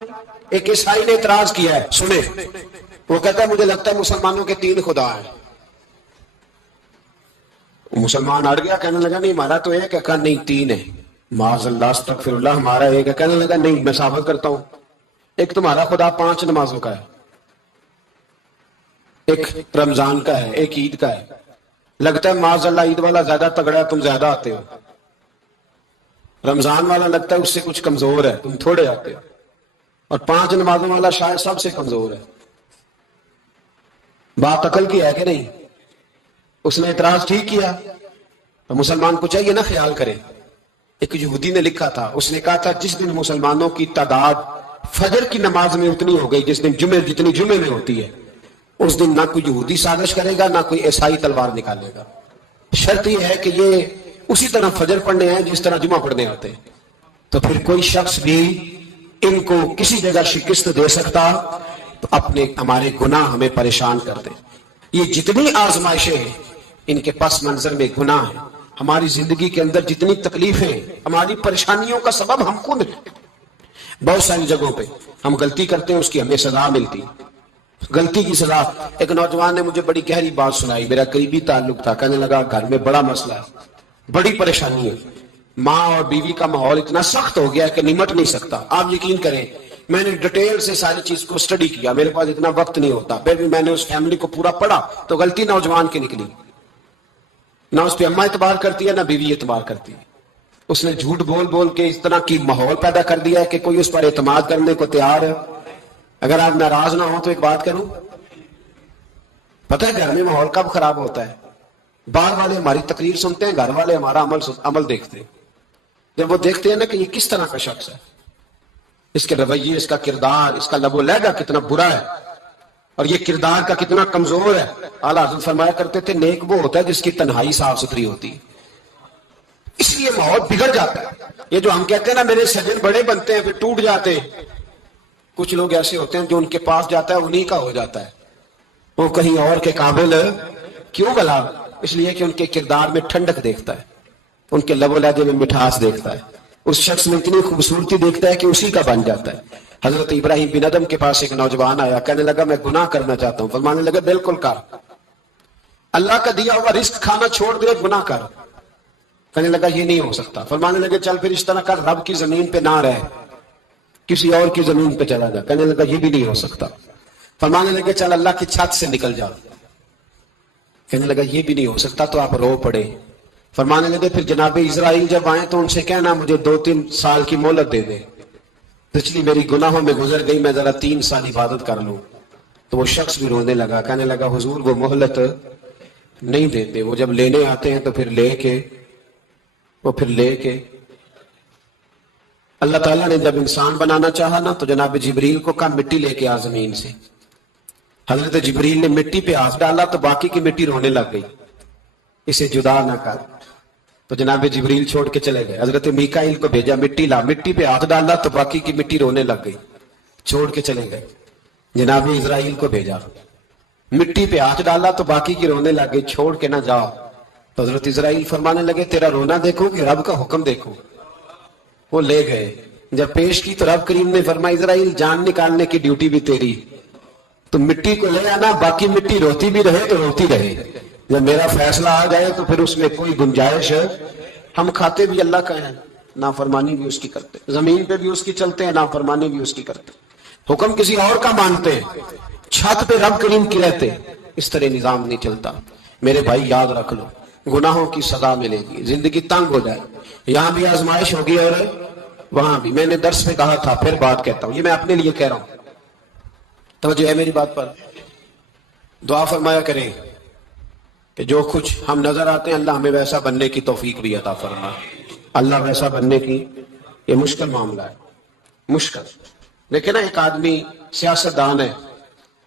ایک عیسائی نے اعتراض کیا ہے، سنے وہ کہتا ہے مجھے لگتا ہے مسلمانوں کے 3 خدا ہیں۔ مسلمان اڑ گیا، کہنے لگا نہیں ہمارا تو ایک ہے، کہا نہیں 3 ہے، معاذ اللہ استغفر اللہ ہمارا ایک ہے، کہنے لگا نہیں میں ثابت کرتا ہوں، ایک تمہارا خدا 5 نمازوں کا ہے، ایک رمضان کا ہے، ایک عید کا ہے، لگتا ہے معاذ اللہ عید والا زیادہ تگڑا ہے تم زیادہ آتے ہو، رمضان والا لگتا ہے اس سے کچھ کمزور ہے تم تھوڑے آتے ہو، اور 5 نمازوں والا شاید سب سے کمزور ہے۔ بات عقل کی ہے کہ نہیں؟ اس نے اعتراض ٹھیک کیا، تو مسلمان کو چاہیے نا خیال کرے۔ ایک یہودی نے لکھا تھا، اس نے کہا تھا جس دن مسلمانوں کی تعداد فجر کی نماز میں اتنی ہو گئی جس دن جتنی جمعے میں ہوتی ہے، اس دن نہ کوئی یہودی سازش کرے گا نہ کوئی عیسائی تلوار نکالے گا۔ شرط یہ ہے کہ یہ اسی طرح فجر پڑھنے ہیں جس طرح جمعہ پڑھنے ہوتے ہیں، تو پھر کوئی شخص بھی ان کو کسی جگہ شکست دے سکتا تو اپنے ہمارے گناہ ہمیں پریشان کر دیں۔ یہ جتنی آزمائشیں ہیں ان کے پس منظر میں گناہ ہیں۔ ہماری زندگی کے اندر جتنی تکلیفیں ہیں، ہماری پریشانیوں کا سبب ہم خود ہیں۔ بہت ساری جگہوں پہ ہم غلطی کرتے ہیں، اس کی ہمیں سزا ملتی، غلطی کی سزا۔ ایک نوجوان نے مجھے بڑی گہری بات سنائی، میرا قریبی تعلق تھا، کہنے لگا گھر میں بڑا مسئلہ ہے، بڑی پریشانی ہے، ماں اور بیوی کا ماحول اتنا سخت ہو گیا کہ نمٹ نہیں سکتا۔ آپ یقین کریں میں نے ڈیٹیل سے ساری چیز کو اسٹڈی کیا، میرے پاس اتنا وقت نہیں ہوتا، پھر بھی میں نے اس فیملی کو پورا پڑھا تو غلطی نوجوان کی نکلی، نہ اس پہ اماں اعتبار کرتی ہے نہ بیوی اعتبار کرتی ہے۔ اس نے جھوٹ بول بول کے اس طرح کی ماحول پیدا کر دیا ہے کہ کوئی اس پر اعتماد کرنے کو تیار ہے۔ اگر آپ ناراض نہ ہوں تو ایک بات کروں، پتہ ہے گھر میں ماحول کب خراب ہوتا ہے؟ باہر والے ہماری تقریر سنتے ہیں، گھر والے ہمارا عمل دیکھتے ہیں۔ جب وہ دیکھتے ہیں نا کہ یہ کس طرح کا شخص ہے، اس کے رویے، اس کا کردار، اس کا لب و لہجہ کتنا برا ہے اور یہ کردار کا کتنا کمزور ہے۔ اعلیٰ حضرت فرمایا کرتے تھے نیک وہ ہوتا ہے جس کی تنہائی صاف ستھری ہوتی ہے، اس لیے ماحول بگڑ جاتا ہے۔ یہ جو ہم کہتے ہیں نا میرے سجن بڑے بنتے ہیں پھر ٹوٹ جاتے ہیں، کچھ لوگ ایسے ہوتے ہیں جو ان کے پاس جاتا ہے انہی کا ہو جاتا ہے، وہ کہیں اور کے قابل کیوں بلا؟ اس لیے کہ ان کے کردار میں ٹھنڈک دیکھتا ہے، ان کے لب و لہجے میں مٹھاس دیکھتا ہے، اس شخص میں اتنی خوبصورتی دیکھتا ہے کہ اسی کا بن جاتا ہے۔ حضرت ابراہیم بن ادم کے پاس ایک نوجوان آیا، کہنے لگا میں گناہ کرنا چاہتا ہوں، فرمانے لگا بالکل کر، اللہ کا دیا ہوا رزق کھانا چھوڑ دے گناہ کر۔ کہنے لگا یہ نہیں ہو سکتا، فرمانے لگے چل پھر اس طرح کر، رب کی زمین پہ نہ رہ، کسی اور کی زمین پہ چلا جا۔ کہنے لگا یہ بھی نہیں ہو سکتا، فرمانے لگے چل اللہ کی چھت سے نکل جا۔ کہنے لگا یہ بھی نہیں ہو سکتا، تو آپ رو پڑے۔ فرمانے لگے پھر جناب اسرائیل جب آئیں تو ان سے کہنا مجھے 2-3 سال کی مہلت دے دے، پچھلی میری گناہوں میں گزر گئی، میں ذرا 3 سال عبادت کر لوں۔ تو وہ شخص بھی رونے لگا، کہنے لگا حضور وہ مہلت نہیں دیتے، وہ جب لینے آتے ہیں تو پھر لے کے اللہ تعالیٰ نے جب انسان بنانا چاہا نا تو جناب جبریل کو کہا مٹی لے کے آ زمین سے۔ حضرت جبریل نے مٹی پہ ہاتھ ڈالا تو باقی کی مٹی رونے لگ گئی، اسے جدا نہ کر۔ تو جناب جبریل چھوڑ کے چلے گئے، حضرت میکائیل کو بھیجا مٹی لا، مٹی پہ ہاتھ ڈالا تو باقی کی مٹی رونے لگ گئی، چھوڑ کے چلے گئے۔ جناب اسرائیل کو بھیجا، مٹی پہ ہاتھ ڈالا تو باقی کی رونے لگ گئی، چھوڑ کے نہ جاؤ۔ تو حضرت اسرائیل فرمانے لگے تیرا رونا دیکھو کہ رب کا حکم دیکھو۔ وہ لے گئے، جب پیش کی تو رب کریم نے فرمایا اسرائیل جان نکالنے کی ڈیوٹی بھی تیری، تو مٹی کو لے آنا، باقی مٹی روتی بھی رہے تو روتی رہے، جب میرا فیصلہ آ جائے تو پھر اس میں کوئی گنجائش ہے۔ ہم کھاتے بھی اللہ کا ہے، نافرمانی بھی اس کی کرتے، زمین پہ بھی اس کی چلتے ہیں، نافرمانی بھی اس کی کرتے، حکم کسی اور کا مانتے ہیں، چھت پہ رب کریم کی رہتے، اس طرح نظام نہیں چلتا۔ میرے بھائی یاد رکھ لو گناہوں کی سزا ملے گی، زندگی تنگ ہو جائے، یہاں بھی آزمائش ہوگی اور وہاں بھی۔ میں نے درس میں کہا تھا پھر بات کہتا ہوں، یہ میں اپنے لیے کہہ رہا ہوں، توجہ ہے میری بات پر۔ دعا فرمایا کریں کہ جو کچھ ہم نظر آتے ہیں اللہ ہمیں ویسا بننے کی توفیق بھی عطا فرما۔ اللہ ویسا بننے کی یہ مشکل معاملہ ہے، مشکل۔ لیکن نا ایک آدمی سیاستدان ہے،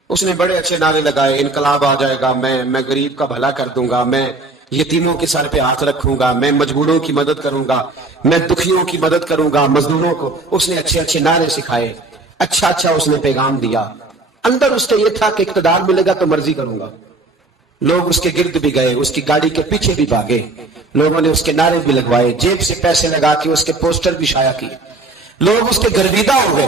اس نے بڑے اچھے نعرے لگائے، انقلاب آ جائے گا، میں غریب کا بھلا کر دوں گا، میں یتیموں کے سر پہ ہاتھ رکھوں گا، میں مجبوروں کی مدد کروں گا، میں دکھیوں کی مدد کروں گا، مزدوروں کو۔ اس نے اچھے اچھے نعرے سکھائے، اچھا اس نے پیغام دیا، اندر اس کا یہ تھا کہ اقتدار ملے گا تو مرضی کروں گا۔ لوگ اس کے گرد بھی گئے، اس کی گاڑی کے پیچھے بھی بھاگے، لوگوں نے اس کے نعرے بھی لگوائے، جیب سے پیسے لگا کے اس کے پوسٹر بھی شائع کیے، لوگ اس کے گرویدہ ہو گئے۔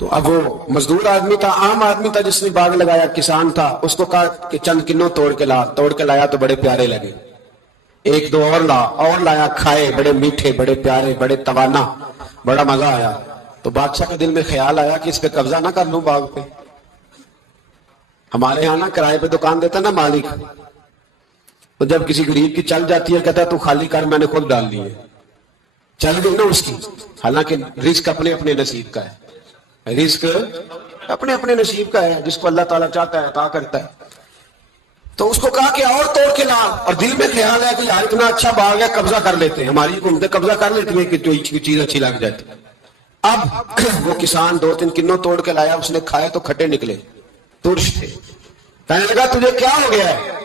تو اب وہ مزدور آدمی تھا، عام آدمی تھا جس نے باغ لگایا، کسان تھا، اس کو کہا کہ چند کنوں توڑ کے لایا تو بڑے پیارے لگے، ایک دو اور لایا، کھائے، بڑے میٹھے، بڑے پیارے، بڑے توانا، بڑا مزہ آیا۔ تو بادشاہ کے دل میں خیال آیا کہ اس پہ قبضہ نہ کر لوں باغ پہ۔ ہمارے یہاں نا کرائے پہ دکان دیتا نا مالک، تو جب کسی غریب کی چل جاتی ہے کہتا ہے تو خالی کر، میں نے خود ڈال دی ہے، چل گئی نا اس کی۔ حالانکہ رزق اپنے اپنے نصیب کا ہے، رزق اپنے اپنے نصیب کا ہے، جس کو اللہ تعالیٰ چاہتا ہے عطا کرتا ہے۔ تو اس کو کہا کہ اور توڑ کے لا، اور دل میں خیال ہے کہ یار اتنا اچھا باغ ہے، قبضہ کر لیتے ہیں، ہماری حکومتیں قبضہ کر لیتی ہیں کہ جو چیز اچھی لگ جاتی۔ اب وہ کسان 2-3 کنوں توڑ کے لایا، اس نے کھائے تو کھٹے نکلے، ترش تھے۔ کہنے لگا تجھے کیا ہو گیا ہے؟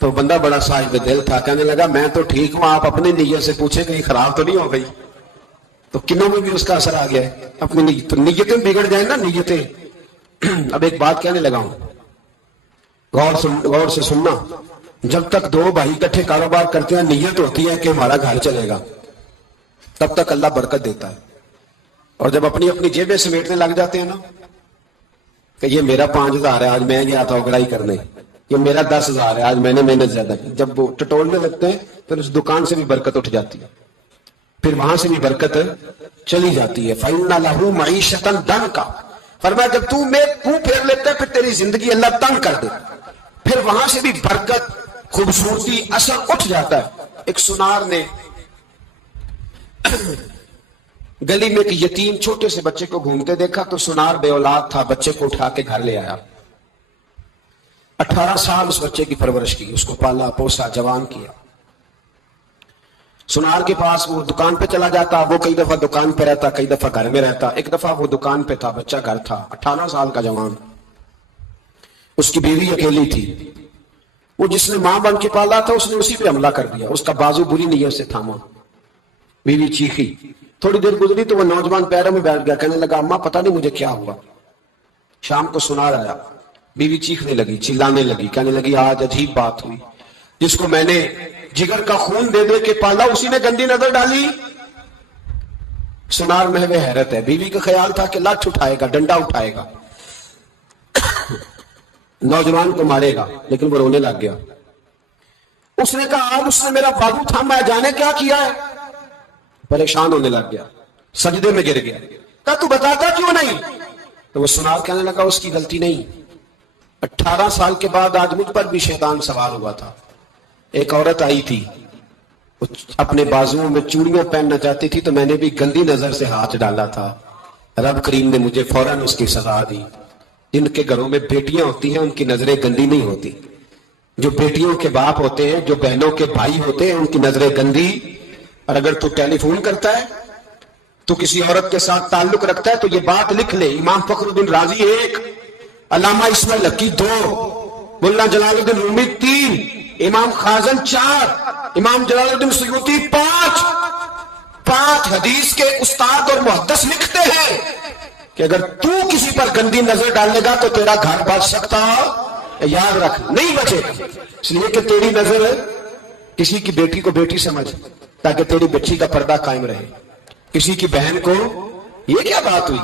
تو بندہ بڑا صاحب دل تھا، کہنے لگا میں تو ٹھیک ہوں، آپ اپنی نیت سے پوچھیں کہیں خراب تو نہیں ہو گئی۔ تو کنوں میں بھی اس کا اثر آ گیا ہے، اپنی نیت، تو نیتیں بگڑ جائیں نا، نیتیں۔ اب ایک بات کہنے لگا ہوں، غور سے سننا، جب تک دو بھائی اکٹھے کاروبار کرتے ہیں نیت ہوتی ہے کہ ہمارا گھر چلے گا، تب تک اللہ برکت دیتا ہے۔ اور جب اپنی اپنی جیبیں سمیٹنے لگ جاتے ہیں نا کہ یہ میرا 5,000 ہے، آج میں گیا تھا اگرائی کرنے، یہ میرا 10,000 ہے، آج میں نے محنت زیادہ کی، جب وہ ٹٹولنے لگتے ہیں پھر اس دکان سے بھی برکت اٹھ جاتی ہے، پھر وہاں سے بھی برکت چلی جاتی ہے۔ فَإِنَّ لَهُ مَعِيشَةً ضَنْكَ، فرمایا جب تو میں منہ پھیر لیتا ہے پھر تیری زندگی اللہ تنگ کر دے، پھر وہاں سے بھی برکت، خوبصورتی، اثر اٹھ جاتا ہے۔ ایک سنار نے گلی میں ایک یتیم چھوٹے سے بچے کو گھومتے دیکھا، تو سنار بے اولاد تھا، بچے کو اٹھا کے گھر لے آیا، 18 سال اس بچے کی پرورش کی، اس کو پالا پوسا، جوان کیا۔ سنار کے پاس وہ دکان پہ چلا جاتا، وہ کئی دفعہ دکان پہ رہتا، کئی دفعہ گھر میں رہتا۔ ایک دفعہ وہ دکان پہ تھا، بچہ گھر تھا، 18 سال کا جوان، اس کی بیوی اکیلی تھی۔ وہ جس نے ماں بن کے پالا تھا اس نے اسی پہ حملہ کر دیا، اس کا بازو بری نیت سے تھاما، بیوی چیخی۔ تھوڑی دیر گزری تو وہ نوجوان پیروں میں بیٹھ گیا، کہنے لگا اماں پتہ نہیں مجھے کیا ہوا۔ شام کو سنار آیا، بیوی چیخنے لگی، چلانے لگی، کہنے لگی آج عجیب بات ہوئی، جس کو میں نے جگر کا خون دے دے کے پالا اسی نے گندی نظر ڈالی۔ سنار محو حیرت ہے، بیوی کا خیال تھا کہ لٹھ اٹھائے گا، ڈنڈا اٹھائے گا، نوجوان کو مارے گا، لیکن وہ رونے لگ گیا۔ اس نے کہا آج اس نے میرا بازو تھاما ہے، جانے کیا کیا ہے؟ پریشان ہونے لگ گیا، سجدے میں گر گیا، کہا تو بتاتا کیوں نہیں؟ تو وہ سنار کہنے لگا اس کی غلطی نہیں، 18 سال کے بعد آج مجھ پر بھی شیطان سوار ہوا تھا۔ ایک عورت آئی تھی، اپنے بازوؤں میں چوڑیاں پہننا چاہتی تھی، تو میں نے بھی گندی نظر سے ہاتھ ڈالا تھا، رب کریم نے مجھے فوراً اس کی سزا دی۔ جن کے گھروں میں بیٹیاں ہوتی ہیں ان کی نظریں گندی نہیں ہوتی، جو بیٹیوں کے باپ ہوتے ہیں، جو بہنوں کے بھائی ہوتے ہیں، ان کی نظریں گندی۔ اور اگر تو ٹیلی فون کرتا ہے، تو کسی عورت کے ساتھ تعلق رکھتا ہے، تو یہ بات لکھ لے، امام فخر الدین رازی 1، علامہ اسماعیل حقی 2، مولانا جلال الدین رومی 3، امام خازن 4، امام جلال الدین سیوطی 5 حدیث کے استاد اور محدث لکھتے ہیں کہ اگر تو کسی پر گندی نظر ڈالے گا تو تیرا گھر بچ سکتا، یاد رکھ نہیں بچے گا، اس لیے کہ تیری نظر کسی کی بیٹی کو بیٹی سمجھ، تاکہ تیری بچی کا پردہ قائم رہے، کسی کی بہن کو۔ یہ کیا بات ہوئی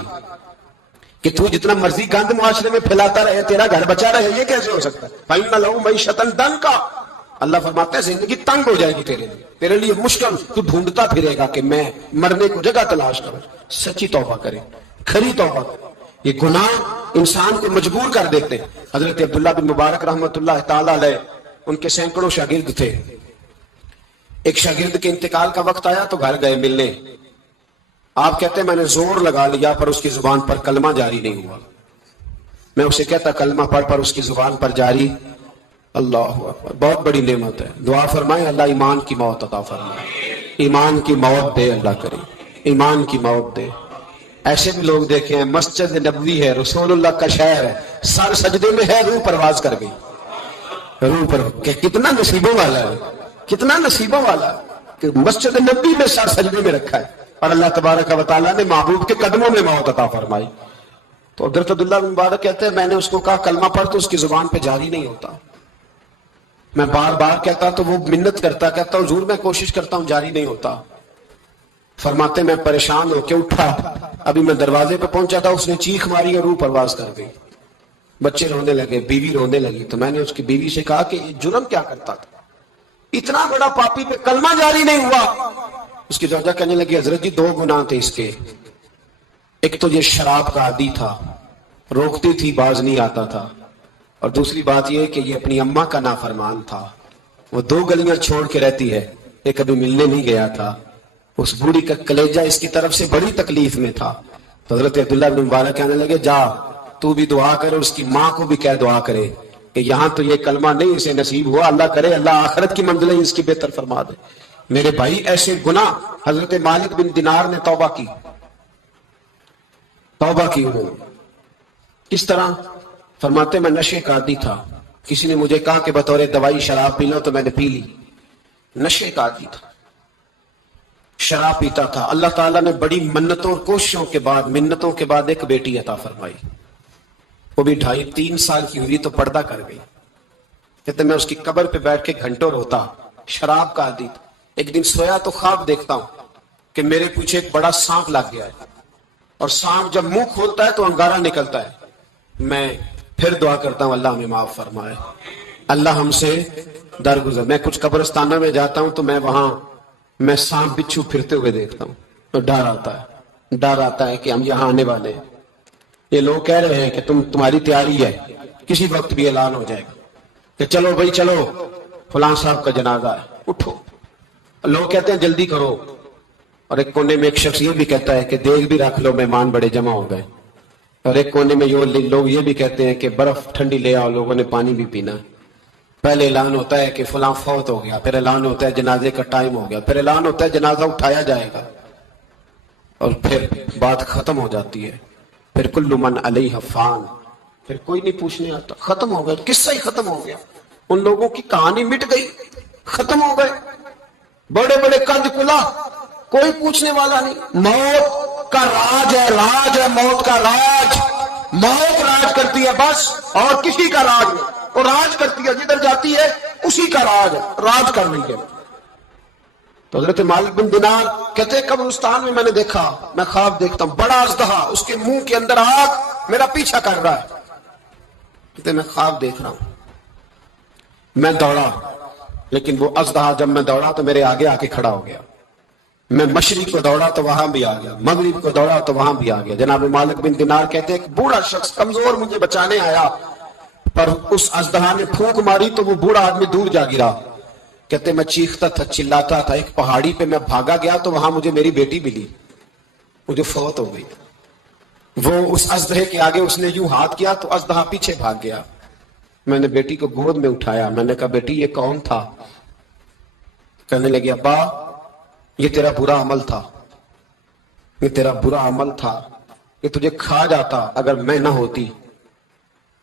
کہ تو جتنا مرضی گند معاشرے میں پھیلاتا رہے تیرا گھر بچا رہے؟ یہ کیسے ہو سکتا ہے؟ فَإِنَّ لَهُ مَعِيشَةً ضَنْكَ، اللہ فرماتا ہے زندگی تنگ ہو جائے گی تیرے لیے مشکل، تو ڈھونڈتا پھرے گا کہ میں مرنے کو جگہ تلاش کروں۔ سچی توبہ کرے، کھری توبہ کرے۔ یہ گناہ انسان کو مجبور کر دیتے ہیں۔ حضرت عبداللہ بن مبارک رحمۃ اللہ تعالی علیہ، ان کے سینکڑوں شاگرد تھے، ایک شاگرد کے انتقال کا وقت آیا تو گھر گئے ملنے۔ آپ کہتے ہیں میں نے زور لگا لیا پر اس کی زبان پر کلمہ جاری نہیں ہوا۔ میں اسے کہتا کلمہ پڑھ پر اس کی زبان پر جاری، اللہ اکبر، بہت بڑی نعمت ہے۔ دعا فرمائیں اللہ ایمان کی موت عطا فرمائے، ایمان کی موت دے اللہ کرے، ایمان کی موت دے۔ ایسے بھی لوگ دیکھے ہیں، مسجد نبوی ہے، رسول اللہ کا شہر ہے، سر سجدے میں ہے، روح پرواز کر گئی، روح پر کہ کتنا نصیبوں والا ہے، کتنا نصیبوں والا کہ مسجد نبوی میں سر سجدے میں رکھا ہے، اور اللہ تبارک و تعالیٰ نے محبوب کے قدموں میں موت عطا فرمائی۔ تو حضرت عبداللہ بن مبارک کہتے ہیں میں نے اس کو کہا کلمہ پڑھ، تو اس کی زبان پہ جاری نہیں ہوتا۔ میں بار بار کہتا تو وہ منت کرتا، کہتا حضور میں کوشش کرتا ہوں جاری نہیں ہوتا۔ فرماتے میں پریشان ہو کے اٹھا، ابھی میں دروازے پہ پہنچا تھا، اس نے چیخ ماری اور روح پرواز کر گئی، بچے رونے لگے، بیوی رونے لگی۔ تو میں نے اس کی بیوی سے کہا کہ یہ جرم کیا کرتا تھا، اتنا بڑا پاپی پہ کلمہ جاری نہیں ہوا۔ اس کی زوجہ کہنے لگی حضرت جی 2 گناہ تھے اس کے، ایک تو یہ شراب کا عادی تھا، روکتی تھی باز نہیں آتا تھا، اور دوسری بات یہ کہ یہ اپنی اماں کا نافرمان تھا، وہ 2 گلیاں چھوڑ کے رہتی ہے، یہ کبھی ملنے نہیں گیا تھا، اس بوڑھی کا کلیجہ اس کی طرف سے بڑی تکلیف میں تھا۔ تو حضرت عبداللہ بن مبارک کہنے لگے جا تو بھی دعا کرے، اس کی ماں کو بھی کہہ دعا کرے کہ یہاں تو یہ کلمہ نہیں اسے نصیب ہوا، اللہ کرے اللہ آخرت کی منزلیں اس کی بہتر فرما دے۔ میرے بھائی ایسے گناہ حضرت مالک بن دینار نے توبہ کی انہوں نے۔ کس طرح؟ فرماتے میں نشے کا عادی تھا، کسی نے مجھے کہا کہ بطور دوائی شراب پی لو تو میں نے پی لی، نشے کا عادی تھا، شراب پیتا تھا۔ اللہ تعالیٰ نے بڑی منتوں اور کوششوں کے بعد، منتوں کے بعد ایک بیٹی عطا فرمائی، وہ بھی 2.5-3 سال کی ہوئی تو پردہ کر گئی۔ کہتے میں اس کی قبر پہ بیٹھ کے گھنٹوں روتا، شراب کا عادی تھا۔ ایک دن سویا تو خواب دیکھتا ہوں کہ میرے پیچھے ایک بڑا سانپ لگ گیا ہے، اور سانپ جب منہ کھولتا ہے تو انگارہ نکلتا ہے۔ میں پھر دعا کرتا ہوں اللہ ہمیں معاف فرمائے، اللہ ہم سے درگزر۔ میں کچھ قبرستانوں میں جاتا ہوں تو میں سانپ بچھو پھرتے ہوئے دیکھتا ہوں تو ڈر آتا ہے کہ ہم یہاں آنے والے ہیں۔ یہ لوگ کہہ رہے ہیں کہ تمہاری تیاری ہے، کسی وقت بھی اعلان ہو جائے گا کہ چلو بھائی چلو فلاں صاحب کا جنازہ ہے، اٹھو۔ لوگ کہتے ہیں جلدی کرو، اور ایک کونے میں ایک شخص یہ بھی کہتا ہے کہ دیگ بھی رکھ لو مہمان بڑے جمع ہو گئے، اور ایک کونے میں لوگ یہ بھی کہتے ہیں کہ برف ٹھنڈی لے آؤ، لوگوں نے پانی بھی پینا ہے۔ پہلے اعلان ہوتا ہے کہ فلاں فوت ہو گیا، پھر اعلان ہوتا ہے جنازے کا ٹائم ہو گیا، پھر اعلان ہوتا ہے جنازہ اٹھایا جائے گا، اور پھر بات ختم ہو جاتی ہے۔ پھر کل من علیہ فان، پھر کوئی نہیں پوچھنے آتا، ختم ہو گیا، قصہ ہی ختم ہو گیا، ان لوگوں کی کہانی مٹ گئی، ختم ہو گئے، بڑے بڑے کنج کلا، کوئی پوچھنے والا نہیں۔ موت کا راج ہے موت کا راج، موت راج کرتی ہے بس، اور کسی کا راج نہیں، اور راج کرتی ہے جدھر جاتی ہے اسی کا راج ہے، راج کر رہی ہے۔ تو حضرت مالک بن دینار کہتے ہیں قبرستان میں نے دیکھا، میں خواب دیکھتا ہوں بڑا اژدہا، اس کے منہ کے اندر آگ میرا پیچھا کر رہا ہے۔ کہتے ہیں میں خواب دیکھ رہا ہوں، میں دوڑا، لیکن وہ اژدہا جب میں دوڑا تو میرے آگے آ کے کھڑا ہو گیا۔ میں مشرق کو دوڑا تو وہاں بھی آ گیا، مغرب کو دوڑا تو وہاں بھی آ گیا۔ جناب مالک بن دینار کہتے ہیں ایک بوڑھا شخص کمزور مجھے بچانے آیا، پر اس اژدہا نے پھونک ماری تو وہ بوڑھا آدمی دور جا گرا۔ کہتے میں چیختا تھا، چلاتا تھا، ایک پہاڑی پہ میں بھاگا گیا تو وہاں مجھے میری بیٹی ملی، مجھے فوت ہو گئی۔ وہ اس اژدہے کے آگے اس نے یوں ہاتھ کیا تو اژدہا پیچھے بھاگ گیا۔ میں نے بیٹی کو گود میں اٹھایا، میں نے کہا بیٹی یہ کون تھا؟ کہنے لگی ابا یہ تیرا برا عمل تھا، یہ تیرا برا عمل تھا، کہ تجھے کھا جاتا اگر میں نہ ہوتی۔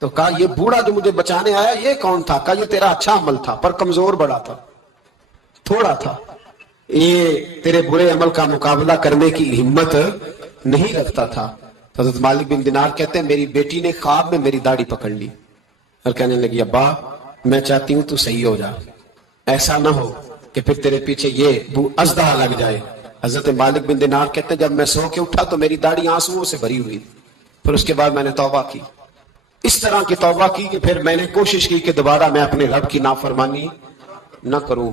تو کہا یہ بوڑھا جو مجھے بچانے آیا یہ کون تھا؟ کہا یہ تیرا اچھا عمل تھا پر کمزور بڑا تھا، تھوڑا تھا، یہ تیرے برے عمل کا مقابلہ کرنے کی ہمت نہیں رکھتا تھا۔ حضرت مالک بن دینار کہتے ہیں میری بیٹی نے خواب میں میری داڑھی پکڑ لی اور کہنے لگی ابا میں چاہتی ہوں تو صحیح ہو جا، ایسا نہ ہو کہ پھر تیرے پیچھے یہ اژدہا لگ جائے۔ حضرت مالک بن دینار کہتے ہیں جب میں سو کے اٹھا تو میری داڑھی آنسوؤں سے بھری ہوئی، پھر اس کے بعد میں نے توبہ کی، اس طرح کی توبہ کی کہ پھر میں نے کوشش کی کہ دوبارہ میں اپنے رب کی نافرمانی نہ کروں۔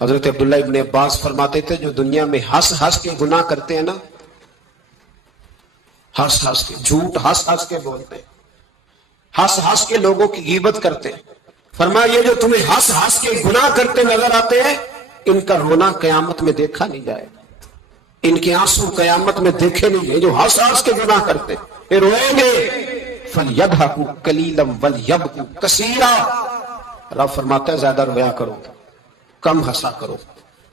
حضرت عبداللہ ابن عباس فرماتے تھے جو دنیا میں ہنس ہنس کے گناہ کرتے ہیں نا، ہنس ہنس کے جھوٹ ہنس ہنس کے بولتے، ہنس ہنس کے لوگوں کی غیبت کرتے، فرمایا یہ جو تمہیں ہنس ہنس کے گناہ کرتے نظر آتے ہیں ان کا رونا قیامت میں دیکھا نہیں جائے، ان کے آنسو قیامت میں دیکھے نہیں گئے۔ جو ہنس ہنس کے گناہ کرتے یہ روئیں گے، فَلْيَضْحَكُوا قَلِيلًا وَلْيَبْكُوا كَثِيرًا۔ رب فرماتا ہے زیادہ رویا کرو کم ہنسا کرو۔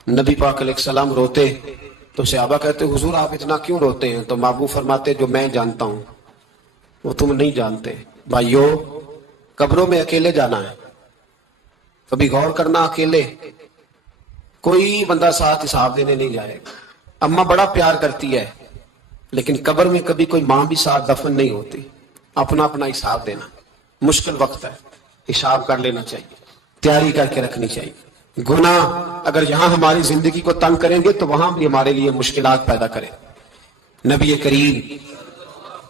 نبی پاک علیہ السلام روتے تو صحابہ کہتے حضور آپ اتنا کیوں روتے ہیں؟ تو محبوب فرماتے جو میں جانتا ہوں وہ تم نہیں جانتے۔ بھائیو قبروں میں اکیلے جانا ہے، کبھی غور کرنا، اکیلے کوئی بندہ ساتھ حساب دینے نہیں جائے گا۔ اماں بڑا پیار کرتی ہے لیکن قبر میں کبھی کوئی ماں بھی ساتھ دفن نہیں ہوتی، اپنا اپنا حساب دینا، مشکل وقت ہے، حساب کر لینا چاہیے، تیاری کر کے رکھنی چاہیے۔ گناہ اگر یہاں ہماری زندگی کو تنگ کریں گے تو وہاں بھی ہمارے لیے مشکلات پیدا کریں۔ نبی کریم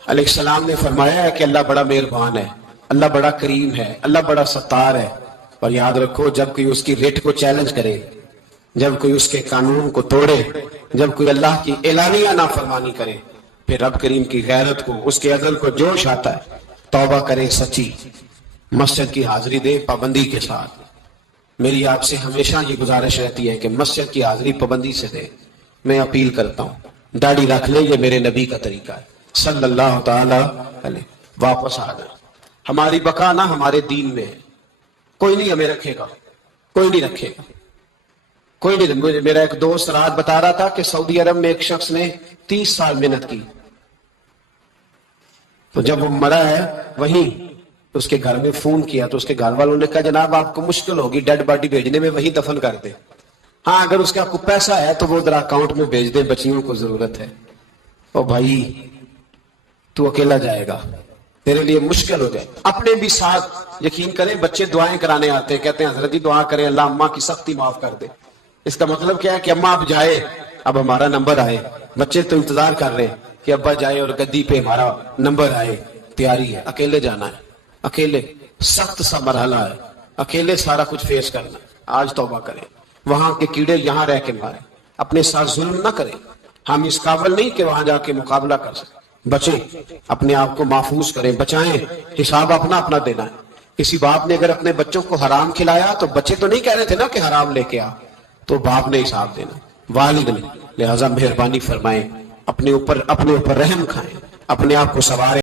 علیہ السلام نے فرمایا ہے کہ اللہ بڑا مہربان ہے، اللہ بڑا کریم ہے، اللہ بڑا ستار ہے، اور یاد رکھو جب کوئی اس کی ریٹ کو چیلنج کرے، جب کوئی اس کے قانون کو توڑے، جب کوئی اللہ کی اعلانیہ نافرمانی کرے، پھر رب کریم کی غیرت کو، اس کے عدل کو جوش آتا ہے، توبہ کرے سچی، مسجد کی حاضری دے پابندی کے ساتھ۔ میری آپ سے ہمیشہ یہ گزارش رہتی ہے کہ مسجد کی حاضری پابندی سے دے۔ میں اپیل کرتا ہوں داڑھی رکھ لیں، یہ میرے نبی کا طریقہ ہے صلی اللہ تعالی علیہ۔ واپس آ جائیں، ہماری بقا نہ ہمارے دین میں ہے، کوئی نہیں ہمیں رکھے گا، کوئی نہیں رکھے گا، کوئی نہیں۔ میرا ایک دوست رات بتا رہا تھا کہ سعودی عرب میں ایک شخص نے 30 سال محنت کی، تو جب وہ مرا ہے وہیں اس کے گھر میں فون کیا تو اس کے گھر والوں نے کہا جناب آپ کو مشکل ہوگی ڈیڈ باڈی بھیجنے میں، وہیں دفن کر دیں، ہاں اگر اس کے آپ کو پیسہ ہے تو وہ ذرا اکاؤنٹ میں بھیج دیں، بچیوں کو ضرورت ہے۔ او بھائی تو اکیلا جائے گا، تیرے لیے مشکل ہو جائے۔ اپنے بھی ساتھ یقین کریں، بچے دعائیں کرانے آتے ہیں، کہتے ہیں حضرت جی دعا کریں اللہ اماں کی سختی معاف کر دے۔ اس کا مطلب کیا ہے کہ اماں اب جائے، اب ہمارا نمبر آئے۔ بچے تو انتظار کر رہے ہیں کہ ابا جائے اور گدی پہ ہمارا نمبر آئے، تیاری ہے۔ اکیلے جانا ہے، اکیلے سخت سا مرحلہ ہے، اکیلے سارا کچھ فیس کرنا ہے۔ آج توبہ کریں، وہاں کے کیڑے یہاں رہ کے مارے، اپنے ساتھ ظلم نہ کریں۔ ہم اس قابل نہیں کہ وہاں جا کے مقابلہ کر سکیں، بچیں، اپنے آپ کو محفوظ کریں، بچائیں، حساب اپنا اپنا دینا ہے۔ کسی باپ نے اگر اپنے بچوں کو حرام کھلایا تو بچے تو نہیں کہہ رہے تھے نا کہ حرام لے کے آ، تو باپ نے حساب دینا، والد نے۔ لہذا مہربانی فرمائیں، اپنے اوپر رحم کھائیں، اپنے آپ کو سواریں۔